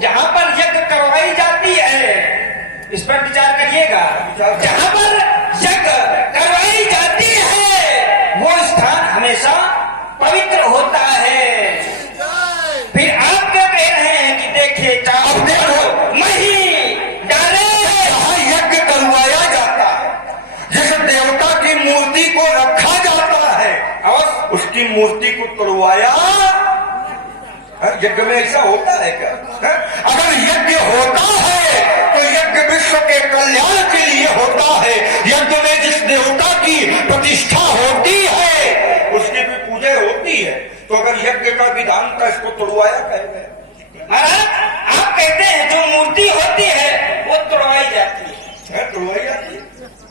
जहां पर यज्ञ करवाई जाती है, इस पर विचार करिएगा, जहां पर यज्ञ करवाई जाती है वो स्थान हमेशा पवित्र होता है। फिर आप क्या कह रहे हैं कि देखिए देखो मही डाले जहां यज्ञ करवाया जाता है, जिस देवता की मूर्ति को रखा जाता है और उसकी मूर्ति को तोड़वाया, यज्ञ में ऐसा होता है क्या? अगर यज्ञ होता है तो यज्ञ विश्व के कल्याण के लिए होता है। यज्ञ में जिस देवता की प्रतिष्ठा होती है उसकी भी पूजा होती है, तो अगर यज्ञ का विधान था इसको तोड़वाया कहेंगे। महाराज आप कहते हैं जो मूर्ति होती है वो तोड़वाई जाती है, तोड़वाई जाती है,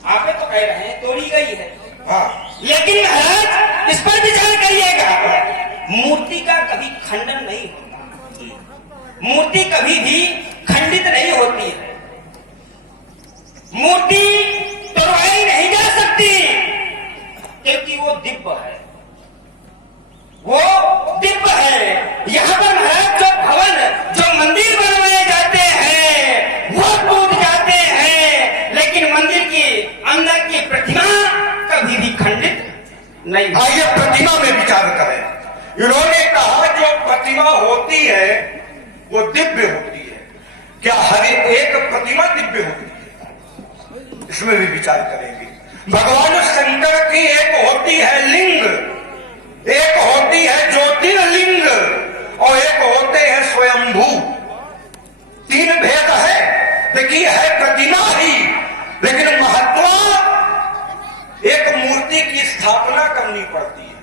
आप तो कह रहे हैं तोड़ी गई है। हाँ, लेकिन महाराज इस पर विचार करिएगा, मूर्ति का कभी खंडन नहीं होता, मूर्ति कभी भी खंडित नहीं होती है, मूर्ति तोड़वाई नहीं जा सकती क्योंकि वो दिव्य है, वो दिव्य है। यहाँ पर महाराज जो भवन जो मंदिर बनवाए जाते हैं वो टूट जाते हैं, लेकिन मंदिर के अंदर की प्रतिमा कभी भी खंडित नहीं। आइए प्रतिमा में विचार करें। इन्होंने कहा जो प्रतिमा होती है वो दिव्य होती है, क्या हर एक प्रतिमा दिव्य होती है? इसमें भी विचार करेंगे। भगवान शंकर की एक होती है लिंग, एक होती है ज्योतिर्लिंग और एक होते हैं स्वयंभू। तीन भेद है। देखिए है प्रतिमा ही, लेकिन महत्व एक मूर्ति की स्थापना करनी पड़ती है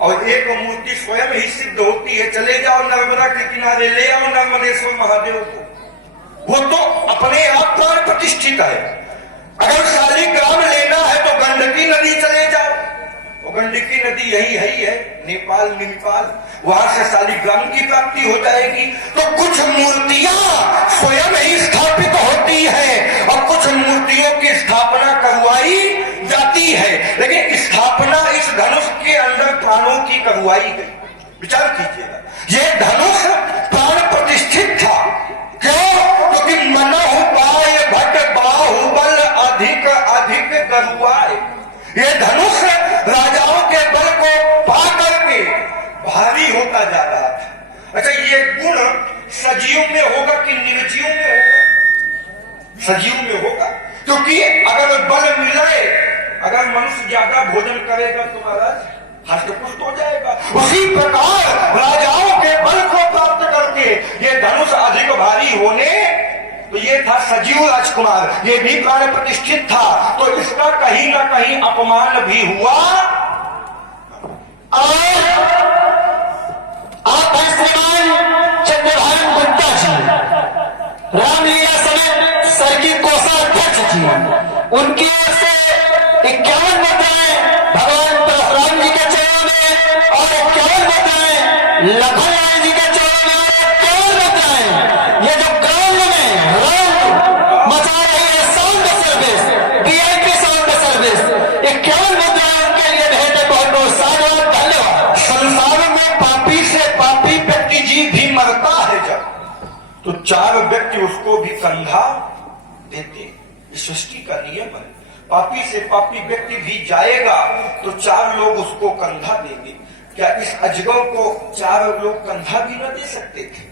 और एक मूर्ति स्वयं ही सिद्ध होती है। चले जाओ नर्मदा के किनारे, ले आओ नर्मदेश्वर महादेव को, वो तो अपने आप प्राण प्रतिष्ठित है। अगर शालिग्राम लेना है तो गंडकी नदी चले जाओ, वो गंडकी नदी यही है नेपाल निपाल, वहां से शालिग्राम की प्राप्ति हो जाएगी। तो कुछ मूर्तियां स्वयं ही स्थापित होती है और कुछ मूर्तियों की स्थापना करवाई जाती है, लेकिन स्थापना इस धनुष के अंदर प्राणों की करवाई गई। विचार कीजिएगा, ये धनुष प्राण प्रतिष्ठित था। क्यों? क्योंकि मनहु पाय भट बाहुबल अधिक अधिक गरुआए। ये धनुष राजाओं के बल को पा करके भारी होता जा रहा था। अच्छा, ये गुण सजीव में होगा कि निर्जीव में होगा? सजीव में होगा, क्योंकि अगर बल मिले, अगर मनुष्य ज्यादा भोजन करेगा तो महाराज हष्टपुष्ट हो जाएगा। उसी प्रकार राजाओं के बल को प्राप्त करके ये धनुष अधिक भारी होने, तो ये था सजीव राजकुमार, ये भी प्राण प्रतिष्ठित था, तो इसका कहीं ना कहीं अपमान भी हुआ। और आप श्रीमान चंद्रभान गुप्ता जी, रामलीला समेत सर्किट कोषाध्यक्ष जी, उनकी ओर से 51 मुद्राएं भगवान राम जी के चरणों में और 51 मुद्राएं लखन लाल जी के चरणों में और 51 मुद्राएं ये जो ग्राउंड में राउंड मचा रही है sound service, VIP sound service, 51 मुद्राएं उनके लिए भेंट है। बहुत बहुत साधुवाद, धन्यवाद। संसार में पापी से पापी व्यक्ति जी भी मरता है जब, तो 4 व्यक्ति उसको भी कंधा देते, सृष्टि का नियम है। पापी से पापी व्यक्ति भी जाएगा तो 4 लोग उसको कंधा देंगे। क्या इस अजगर को 4 लोग कंधा भी न दे सकते थे?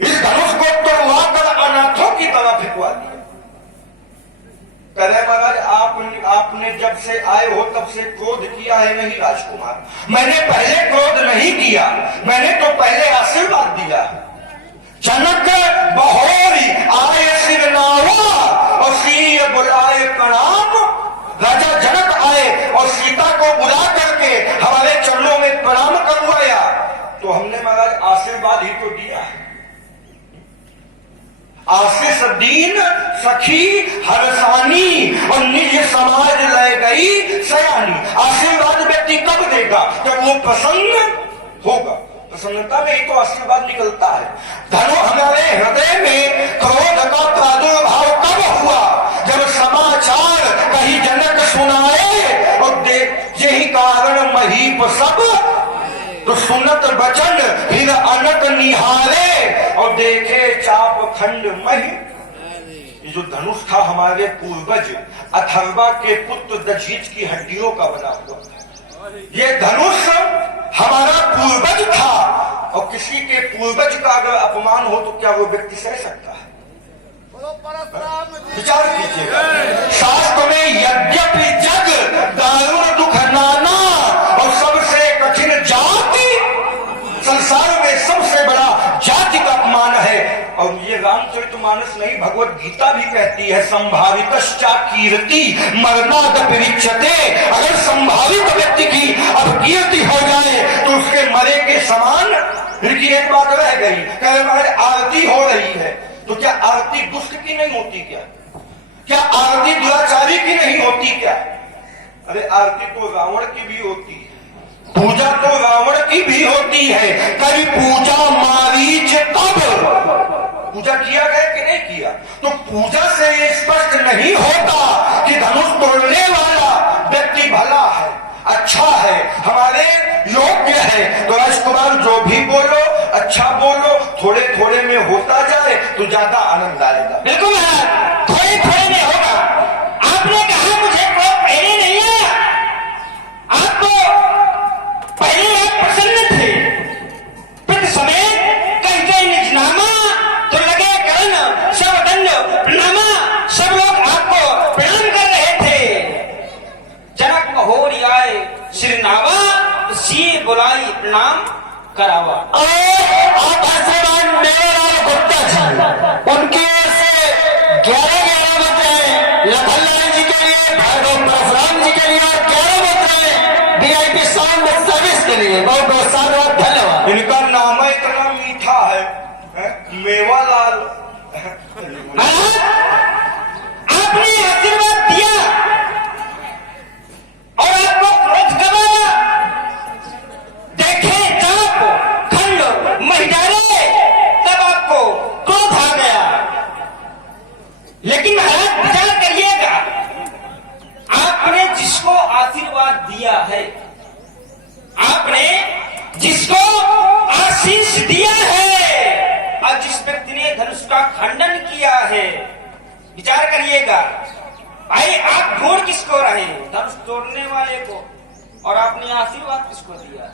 इस धनुष को तोड़वा कर अनाथों की तरह फेंकवा दिया। कह रहे महाराज आपने जब से आए हो तब से क्रोध किया है नहीं राजकुमार? मैंने पहले क्रोध नहीं किया, मैंने तो पहले आशीर्वाद दिया। जनक बहोरी आए सिरनावा और सीय बुलाए प्रणाम। राजा जनक आए और सीता को बुला करके हमारे चरणों में प्रणाम करवाया, तो हमने महाराज आशीर्वाद ही तो दिया है। आशीष दीन सखी हरसानी और निज समाज ले गई सयानी। आशीर्वाद व्यक्ति कब देगा? जब वो प्रसन्न होगा। प्रसन्नता में ही तो आशीर्वाद निकलता है। धनु हमारे हृदय में क्रोध का प्रादुर्भाव कब हुआ? जब समाचार कहीं जनक सुनाए और यही कारण महीप सब, तो सुनत बचन फिर अनक निहारे और और देखे चाप खंड मही। ये जो धनुष था हमारे पूर्वज अथर्वा के पुत्र दधीच की हड्डियों का बना हुआ था। ये धनुष हमारा पूर्वज था, और किसी के पूर्वज का अगर अपमान हो तो क्या वो व्यक्ति सह सकता है? विचार कीजिएगा। शास्त्र में यद्यपि जग दारुण दुख नाना, और सबसे कठिन जाति संसार में सबसे बड़ा जाति का अपमान है। और ये रामचरितमानस नहीं, भगवत गीता भी कहती है संभावितश्चा कीर्ति मरणादपि विच्यते। अगर संभावित व्यक्ति की अब कीर्ति हो जाए तो उसके मरे के समान। फिर की एक बात रह गई, कह रहे आरती हो रही है, तो क्या आरती दुष्ट की नहीं होती क्या? क्या आरती दुराचारी की नहीं होती क्या? अरे आरती तो रावण की भी होती है, पूजा तो रावण की भी होती है। कभी पूजा मारीच तब पूजा किया गया कि नहीं किया? तो पूजा से ये स्पष्ट नहीं होता कि धनुष तोड़ने वाला व्यक्ति भला है, अच्छा है, हमारे योग्य है। तो राजकुमार जो भी बोलो अच्छा बोलो, थोड़े थोड़े में होता जाए तो ज्यादा आनंद आएगा। बिल्कुल महाराज, थोड़े थोड़े में होगा। आपने कहा मुझे क्रोध पहले नहीं आया, आपको पहले आप प्रसन्न थे, प्रति समय कहते निजनामा तो लगे करण सब दंड प्रणामा, सब लोग आपको प्रणाम कर रहे थे। जनक महोरी आए श्रीनावा, सी बुलाई प्रणाम करावा। आप आशीर्वाद मेरे लाल गुप्ता जी, उनकी ओर से 11 बजे लखनलाल जी के लिए, भार्गव परशुराम जी के लिए, और 11 बजे VIP साउंड सर्विस के लिए बहुत बहुत साधुवाद, धन्यवाद। इनका नाम इतना मीठा है, मेवालाल। महाराज, आपने आशीर्वाद दिया और आपको क्रोध गवाया। देखे चाप खंड मही डाले, तब आपको क्रोध आ गया। लेकिन महाराज विचार करिएगा, आपने जिसको आशीर्वाद दिया है, आपने जिसको आशीष दिया है, और जिस व्यक्ति ने धनुष का खंडन किया है, विचार करिएगा भाई, आप ढूंढ किसको रहे? धनुष तोड़ने वाले को, और आपने आशीर्वाद किसको दिया?